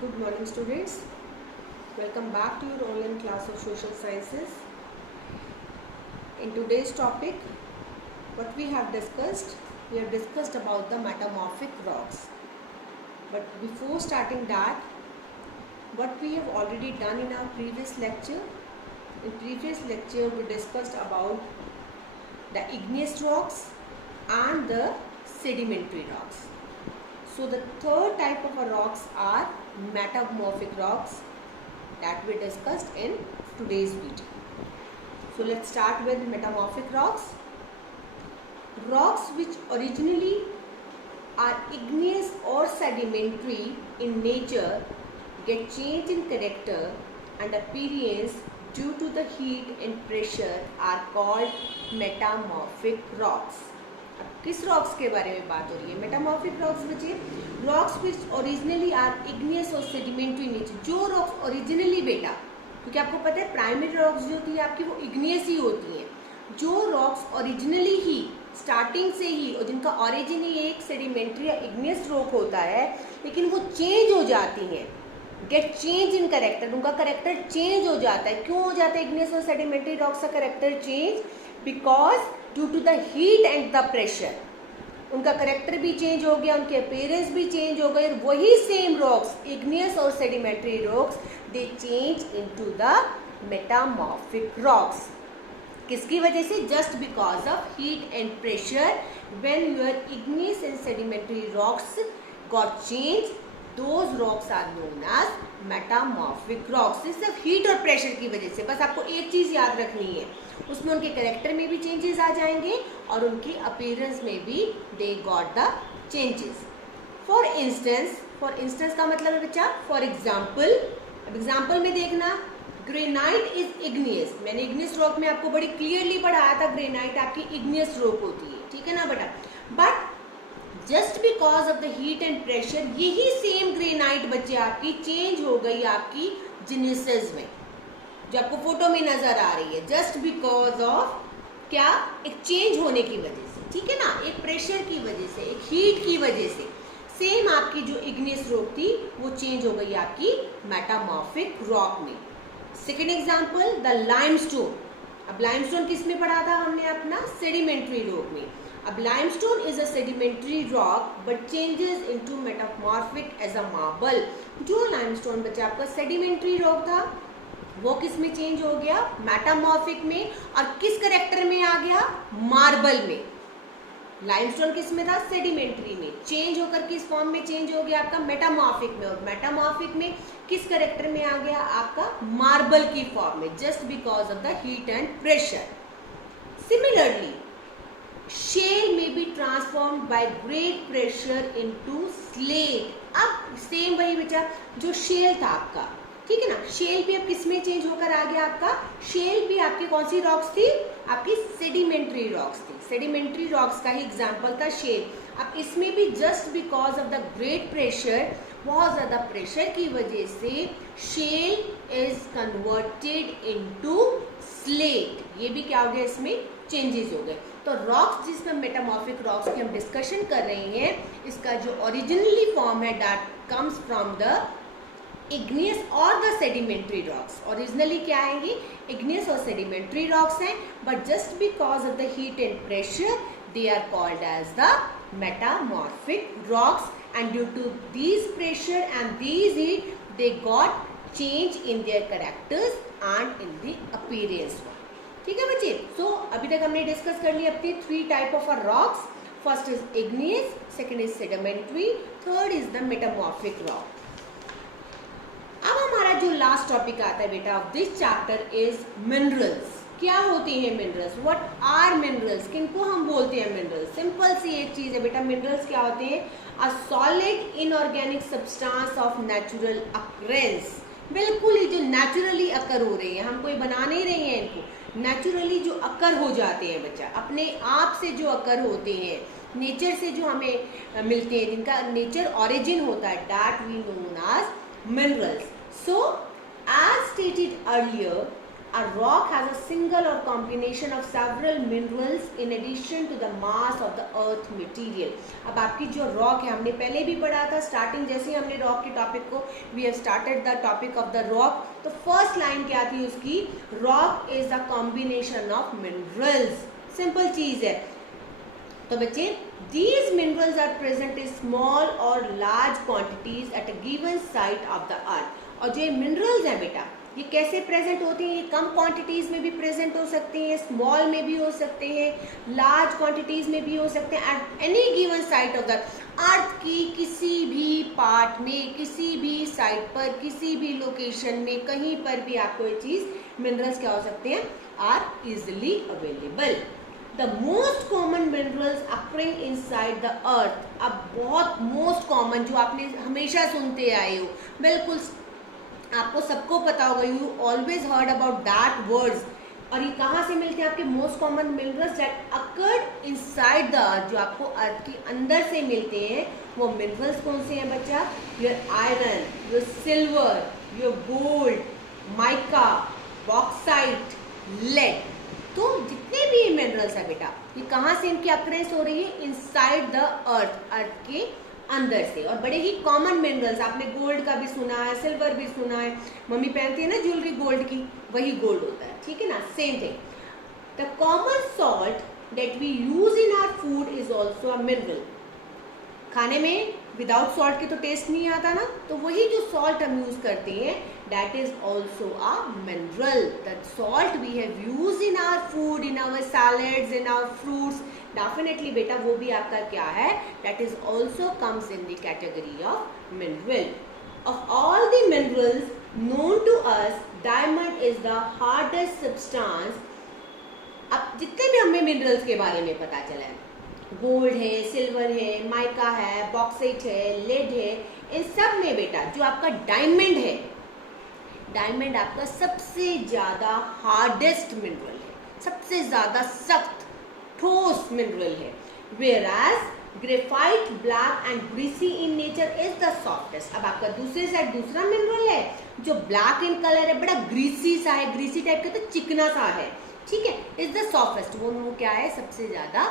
Good morning, students. Welcome back to your online class of social sciences. In today's topic, what we have discussed about the metamorphic rocks. But before starting that, what we have already done in our previous lecture. In previous lecture, we discussed about the igneous rocks and the sedimentary rocks. So the third type of rocks are metamorphic rocks that we discussed in today's video. So let's start with metamorphic rocks. Rocks which originally are igneous or sedimentary in nature get changed in character and appearance due to the heat and pressure are called metamorphic rocks. अब किस rocks के बारे में बात हो रही है? Metamorphic rocks बचे rocks which originally are igneous और सेडिमेंट्री नेचर. जो रॉक्स ओरिजिनली बेटा, क्योंकि आपको पता है प्राइमरी रॉक्स जो होती है आपकी वो इग्नियस ही होती हैं. जो रॉक्स ओरिजिनली ही स्टार्टिंग से ही और जिनका ओरिजिन ही एक सेडिमेंट्री या इग्नियस रॉक होता है लेकिन वो चेंज हो जाती हैं, गेट चेंज इन करेक्टर, उनका करेक्टर चेंज हो जाता है. क्यों हो जाता है इग्नियस और सेडिमेंट्री रॉक्स का character change? Because due to the heat and the pressure उनका करेक्टर भी चेंज हो गया, उनके अपीयरेंस भी चेंज हो गए. वही सेम रॉक्स इग्नियस और sedimentary rocks they change into the metamorphic rocks. किसकी वजह से? Just because of heat and pressure. When your igneous and sedimentary rocks got change, those rocks are known as metamorphic rocks. सिर्फ heat और pressure की वजह से. बस आपको एक चीज याद रखनी है, उसमें उनके कैरेक्टर में भी चेंजेस आ जाएंगे और उनकी अपीयरेंस में भी they got the changes. For instance का मतलब है बच्चा फॉर एग्जाम्पल. अब एग्जाम्पल में देखना, ग्रेनाइट इज इग्नियस. मैंने इग्नियस रॉक में आपको बड़ी क्लियरली पढ़ाया था, ग्रेनाइट आपकी इग्नियस रॉक होती है, ठीक है ना बेटा. But just because of the heat and pressure यही सेम ग्रेनाइट बच्चे आपकी चेंज हो गई आपकी जिनेसिस में, जो आपको फोटो में नजर आ रही है. जस्ट बिकॉज ऑफ क्या? एक चेंज होने की वजह से, ठीक है ना, एक प्रेशर की वजह से, एक हीट की वजह से सेम आपकी जो इग्नियस रॉक थी वो चेंज हो गई आपकी मेटामॉर्फिक रॉक में. Second example the limestone. अब लाइमस्टोन किस में पढ़ा था हमने? अपना सेडिमेंट्री रॉक में. अब limestone is a sedimentary rock but changes into metamorphic as a marble. जो limestone बच्चा आपका sedimentary rock था वो किस में चेंज हो गया? मेटामॉर्फिक में. और किस करेक्टर में आ गया? मार्बल में. लाइमस्टोन किस में था? सेडिमेंट्री में. चेंज होकर किस फॉर्म में चेंज हो गया? आपका मेटामॉर्फिक में. और मेटामॉर्फिक में किस करेक्टर में आ गया? आपका मार्बल की फॉर्म में, just because of the heat and pressure. Similarly shale may be transformed by great pressure into slate. अब सेम वही बचा जो शेल था आपका, ठीक है ना. शेल भी अब किस में चेंज होकर आ गया आपका? शेल भी आपकी कौन सी रॉक्स थी? आपकी सेडिमेंट्री रॉक्स थी. सेडिमेंट्री रॉक्स का ही एग्जांपल था शेल. अब इसमें भी just because of the great pressure, बहुत ज्यादा प्रेशर की वजह से shale is converted into slate. ये भी क्या हो गया? इसमें चेंजेस हो गए. तो रॉक्स जिसमें मेटामॉर्फिक रॉक्स की हम डिस्कशन कर रहे हैं, इसका जो ओरिजिनली फॉर्म है that comes from the igneous और द सेडिमेंट्री रॉक्स. ओरिजिनली क्या आएंगे? इग्नियस और सेडिमेंट्री रॉक्स हैं, but just because of the heat and pressure they are called as the metamorphic rocks. And due to this pressure and this heat they got change in their characters and in the appearance. ठीक है बच्चे. सो अभी तक हमने discuss कर लिया अपनी three type of rocks. First is igneous, second is sedimentary, third is the metamorphic rock. अब हमारा जो लास्ट टॉपिक आता है बेटा of this chapter is minerals. क्या होते हैं मिनरल्स? What are minerals? किनको हम बोलते हैं मिनरल्स? सिंपल सी एक चीज है बेटा, मिनरल्स क्या होते हैं? A solid inorganic substance of natural occurrence. बिल्कुल ही जो नेचुरली अकर हो रहे हैं, हम कोई बना नहीं रहे हैं इनको, नेचुरली जो अकर हो जाते हैं बच्चा, अपने आप से जो अकर होते हैं, नेचर से जो हमें मिलते हैं, जिनका नेचर ओरिजिन होता है, that we known as minerals. So as stated earlier A rock has a single or combination of several minerals in addition to the mass of the earth material. अब आपकी जो rock है, हमने पहले भी पढ़ा था स्टार्टिंग जैसे ही हमने rock के टॉपिक को, we have started the topic of the rock. तो फर्स्ट लाइन क्या थी उसकी? Rock is a combination of minerals. Simple चीज है. तो बच्चे, these minerals are present in small or large quantities at a given site of the earth. और जो ये minerals हैं बेटा, ये कैसे प्रेजेंट होते हैं? ये कम क्वांटिटीज में भी प्रेजेंट हो सकते हैं, स्मॉल में भी हो सकते हैं, लार्ज क्वांटिटीज में भी हो सकते हैं, at any given site of the earth की किसी भी पार्ट में, किसी भी साइट पर, किसी भी लोकेशन में, कहीं पर भी आपको ये चीज मिनरल्स क्या हो सकते हैं? Are easily available. The most common minerals occurring inside the earth. अब बहुत मोस्ट कॉमन जो आपने हमेशा सुनते आए हो, बिल्कुल आपको सबको पता होगा, you always heard about that words. और ये कहाँ से मिलते हैं आपके most common minerals that occurred inside the अर्थ, जो आपको अर्थ के अंदर से मिलते हैं. वो मिनरल्स कौन से हैं बच्चा? Your iron, your silver, your gold, mica, bauxite, lead. तो जितने भी मिनरल्स है बेटा, ये कहाँ से इनकी अक्रेंस हो रही है? इनसाइड द अर्थ, अर्थ के अंदर से. और बड़े ही कॉमन मिनरल्स, आपने गोल्ड का भी सुना है, सिल्वर भी सुना है, मम्मी पहनती है ना ज्वेलरी गोल्ड की, वही गोल्ड होता है. ठीक है ना? Same thing. The common salt that we use in our food is also a mineral. खाने में विदाउट सॉल्ट के तो टेस्ट नहीं आता ना, तो वही जो सॉल्ट हम यूज करते हैं, that is also a mineral. That salt we have use in our food, in our salads, in our fruits, definitely बेटा वो भी आपका क्या है? That is also comes in the category of mineral. Of all the minerals known to us, diamond is the hardest substance. अब जितने भी हमें मिनरल्स के बारे में पता चला है, गोल्ड है, सिल्वर है, माइका है, बॉक्साइट है, लेड है, इन सब में बेटा जो आपका डायमंड है, डायमंड आपका सबसे ज्यादा हार्डेस्ट मिनरल है, सबसे ज्यादा सख्त ठोस मिनरल है. Whereas graphite black and greasy in nature is the softest. अब आपका दूसरे साइड दूसरा मिनरल है जो ब्लैक इन कलर है, बड़ा ग्रीसी सा है, ग्रीसी टाइप का, तो चिकना सा है. ठीक है? Is the softest. वो क्या है? सबसे ज्यादा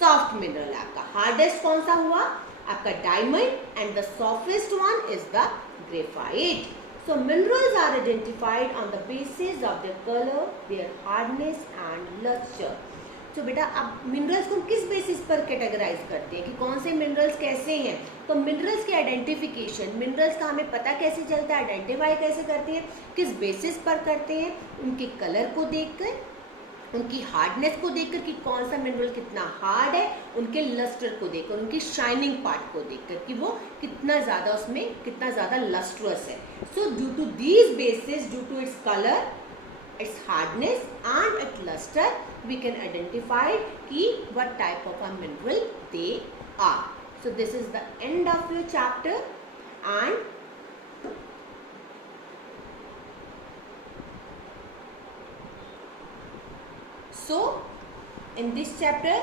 सॉफ्ट मिनरल है आपका. हार्डेस्ट कौन सा हुआ? आपका diamond. And the softest one is the graphite. So minerals are identified on the basis of their color, their hardness and luster. तो बेटा अब मिनरल्स को किस बेसिस पर कैटेगराइज करते हैं कि कौन से मिनरल्स कैसे हैं? तो मिनरल्स की आइडेंटिफिकेशन, मिनरल्स का हमें पता कैसे चलता है, आइडेंटिफाई कैसे करते हैं, किस बेसिस पर करते हैं? उनके कलर को देखकर, उनकी हार्डनेस को देखकर कि कौन सा मिनरल कितना हार्ड है, उनके लस्टर को देखकर, उनकी शाइनिंग पार्ट को देखकर कि वो कितना ज़्यादा, उसमें कितना ज़्यादा लस्ट्रस है. So due to these basis, due to its colour, its hardness and its luster, we can identify ki what type of a mineral they are. So this is the end of your chapter. And so in this chapter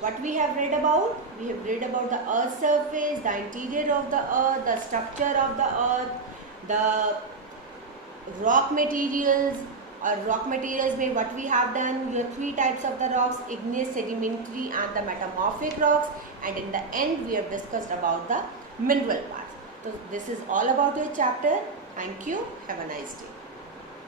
what we have read about? We have read about the earth surface, the interior of the earth, the structure of the earth, the rock materials. Or rock materials में what we have done, your three types of the rocks: igneous, sedimentary and the metamorphic rocks. And in the end we have discussed about the mineral parts. So this is all about your chapter. Thank you. Have a nice day.